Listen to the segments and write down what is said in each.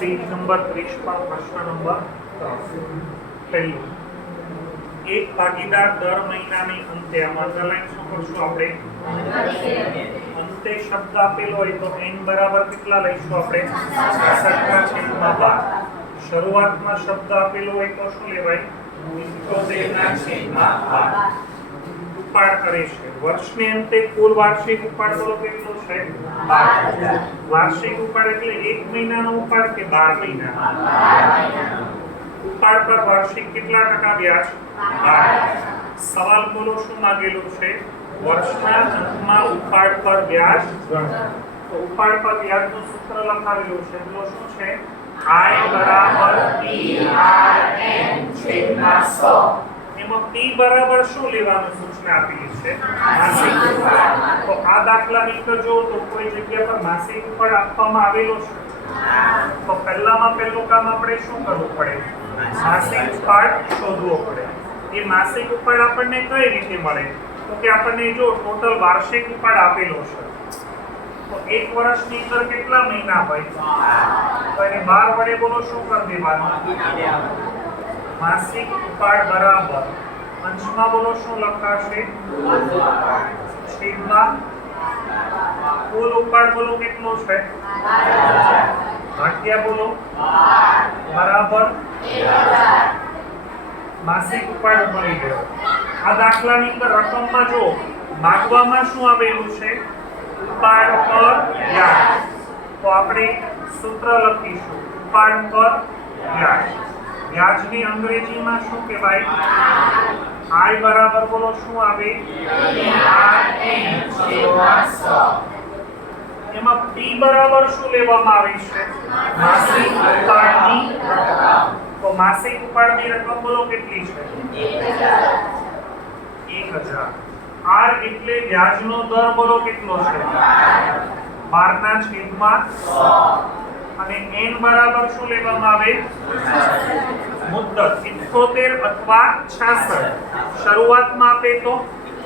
Page number 30 પર પ્રશ્ન number 3 પહેલું, એક ભાગીદાર દર મહિનાની અંતે આમાં underline શું કરશું આપણે? અંતે શબ્દ આપેલો હોય તો એન બરાબર કેટલા લઈશું આપણે? 66 છેદમાં 12 શરૂઆતમાં શબ્દ આપેલો હોય તો શું લેવાય? 78 ના છેદમાં 12 ઉપાડ કરે છે. વર્ષની અંતે કુલ વાર્ષિક ઉપાડ બોલો કેટલો છે? વાર્ષિક ઉપાડ એટલે એક મહિનાનો ઉપાડ કે બાર મહિના? ઉપાડ પર વાર્ષિક કેટલા ટકા વ્યાજ. સવાલ બોલો શું માંગેલો છે? વર્ષના અંતમાં ઉપાડ પર વ્યાજ? તો ઉપાડ પર વ્યાજનું સૂત્ર લખાવેલું છે. બોલો શું છે? i બરાબર પી આર એન છેદમાં 100 એમાં p બરાબર શું લેવાનું સૂચના આપેલી છે? માસિક. તો આ દાખલાની અંદર જો તો કોઈ જગ્યા પર માસિક ઉપાડ આપવામાં આવેલો છે. તો પહેલામાં પહેલું કામ આપણે શું કરવું પડે? માસિક પાર્ટ શોધવો પડે. એ માસિક ઉપાડ આપણને કઈ રીતે મળે? તો કે આપણને જો ટોટલ વાર્ષિક ઉપાડ આપેલો છે. તો એક વર્ષની અંદર કેટલા મહિના હોય? તો એને બાર વડે બોલો શું કરી દેવાનું? માસિક ઉપાડ બરાબર. અંશમાં બોલો શું લખાશે છેદમાં કુલ ઉપાડ બોલો કેટલો છે? ભાગ્યા બોલો બરાબર માસિક ઉપાડ મળી ગયો આ દાખલાની અંદર રકમમાં જો માગવામાં શું આવેલું છે ઉપાડ પર વ્યાજ તો આપણે સૂત્ર લખીશું ઉપાડ પર વ્યાજ વ્યાજની અંગ્રેજીમાં શું કહેવાય? આઈ બરાબર બોલો, શું આવે? એમાં પી બરાબર શું લેવામાં આવે છે? માસિક ઉપાડની તો માસિક ઉપાડની રકમ બોલો, કેટલી છે? એક હજાર. આર એટલે વ્યાજનો દર બોલો, કેટલો છે? બારના છેદમાં અને n બરાબર શું લેવામાં આવે? મુદ્દત 78 અથવા 66 શરૂઆતમાં આપે તો?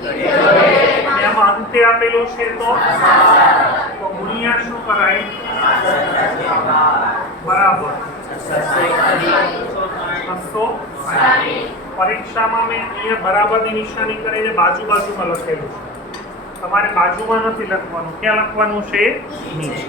અને અંતે આપેલો છે તો? તો ગુણ્યા શું કરાય? બરાબર. બસો પરીક્ષામાં મેં અહીંયા બરાબરની નિશાની કરીને બાજુ બાજુમાં લખેલું છે. તમારે બાજુમાં નથી લખવાનું. ક્યાં લખવાનું છે? નીચે.